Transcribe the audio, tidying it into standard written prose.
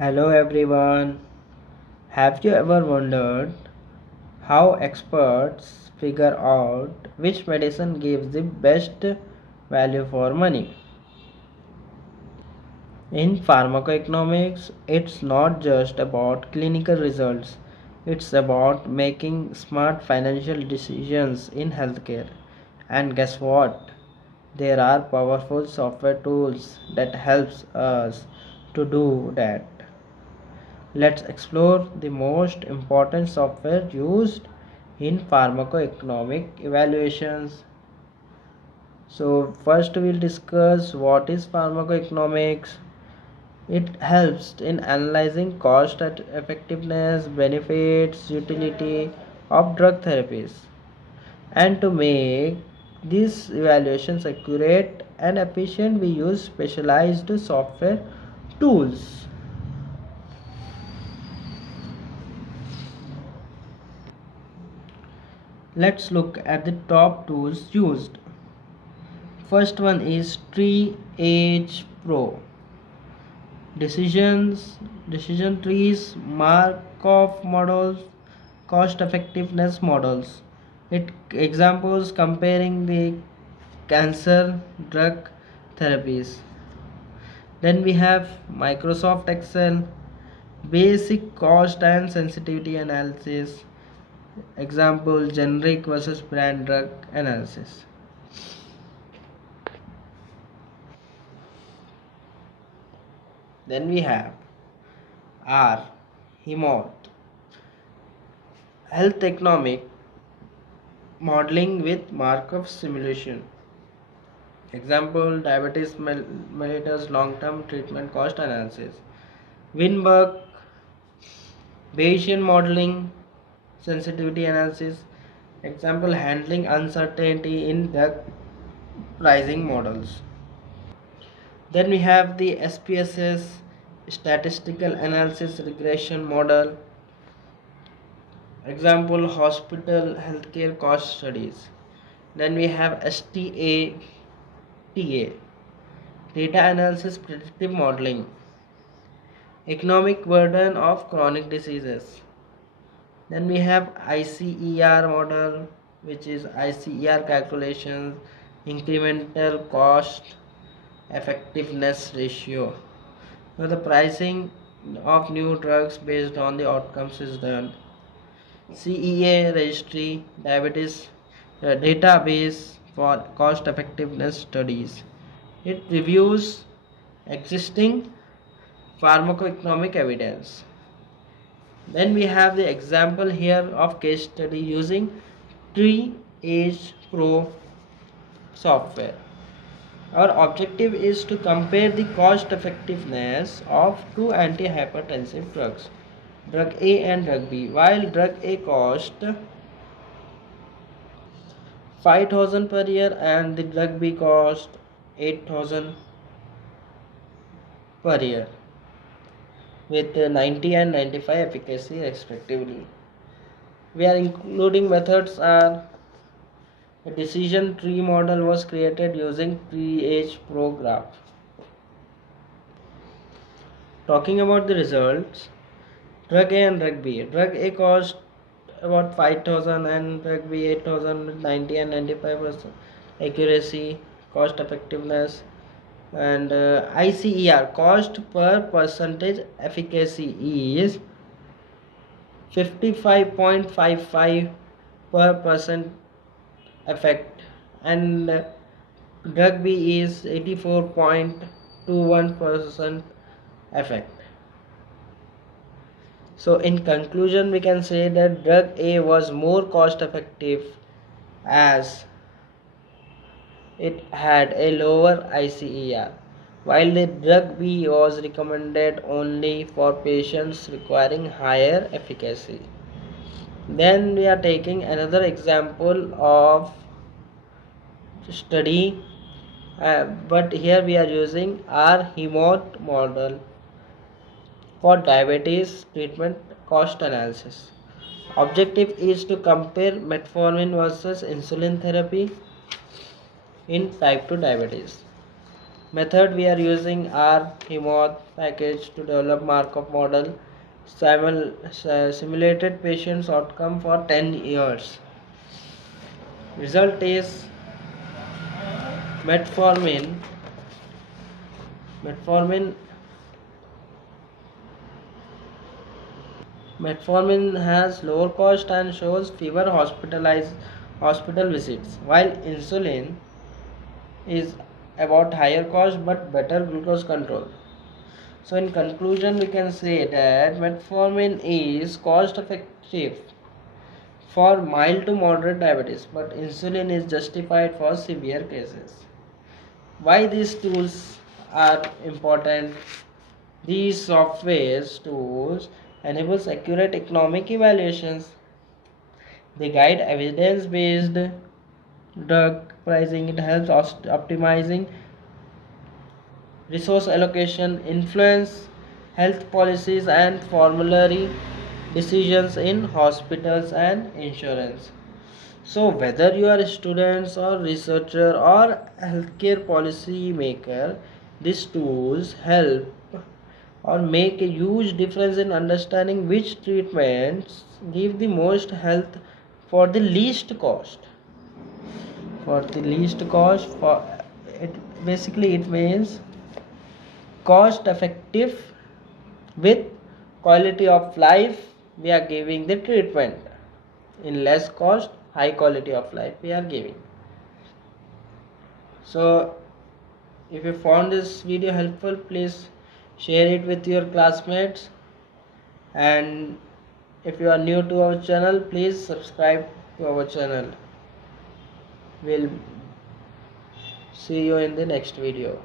Hello everyone. Have you ever wondered how experts figure out which medicine gives the best value for money? In pharmacoeconomics, it's not just about clinical results, it's about making smart financial decisions in healthcare. And guess what? There are powerful software tools that helps us to do that. Let's explore the most important software used in pharmacoeconomic evaluations. So, first we'll discuss what is pharmacoeconomics. It helps in analyzing cost effectiveness, benefits, utility of drug therapies. And to make these evaluations accurate and efficient, we use specialized software tools. Let's look at the top tools used. First one is TreeAge Pro. Decision trees, Markov models, cost effectiveness models. It examples comparing the cancer drug therapies. Then we have Microsoft Excel, basic cost and sensitivity analysis. Example, generic versus brand drug analysis. Then we have R, HEMOT, health economic modeling with Markov simulation. Example, diabetes mellitus long-term treatment cost analysis. Winberg, Bayesian modeling, sensitivity analysis. Example, handling uncertainty in drug pricing models. Then we have the SPSS, statistical analysis regression model. Example, hospital healthcare cost studies. Then we have STATA, data analysis predictive modeling. Economic burden of chronic diseases. Then we have ICER model, which is ICER calculations, incremental cost effectiveness ratio. Now the pricing of new drugs based on the outcomes is done. CEA registry, diabetes database for cost effectiveness studies. It reviews existing pharmacoeconomic evidence. Then we have the example here of case study using TreeAge Pro software. Our objective is to compare the cost effectiveness of two antihypertensive drugs, drug A and drug B. While drug A cost 5,000 per year and the drug B cost 8,000 per year with 90 and 95 efficacy respectively. We are including methods are a decision tree model was created using TreeAge Pro graph. Talking about the results, drug A and drug B. Drug A cost about 5,000 and drug B 8,000 with 90 and 95% accuracy, cost effectiveness, and ICER cost per percentage efficacy is 55.55 per percent effect, and drug B is 84.21% effect. So in conclusion, we can say that drug A was more cost effective as it had a lower ICER, while the drug B was recommended only for patients requiring higher efficacy. Then we are taking another example of study, but here we are using our HEMOT model for diabetes treatment cost analysis. Objective is to compare metformin versus insulin therapy in type 2 diabetes. Method we are using R Hemoth package to develop Markov model, simulated patients outcome for 10 years. Result is metformin. Metformin Metformin has lower cost and shows fewer hospital visits, while insulin is about higher cost but better glucose control. So in conclusion, we can say that metformin is cost effective for mild to moderate diabetes, but insulin is justified for severe cases. Why these tools are important? These software tools enables accurate economic evaluations. They guide evidence-based drug pricing. It helps optimizing resource allocation, influence health policies and formulary decisions in hospitals and insurance. So whether you are students or researcher or healthcare policy maker, these tools help or make a huge difference in understanding which treatments give the most health for the least cost. For the least cost, for it basically it means cost effective with quality of life. We are giving the treatment in less cost, high quality of life we are giving. So if you found this video helpful, please share it with your classmates, and if you are new to our channel, please subscribe to our channel. We'll see you in the next video.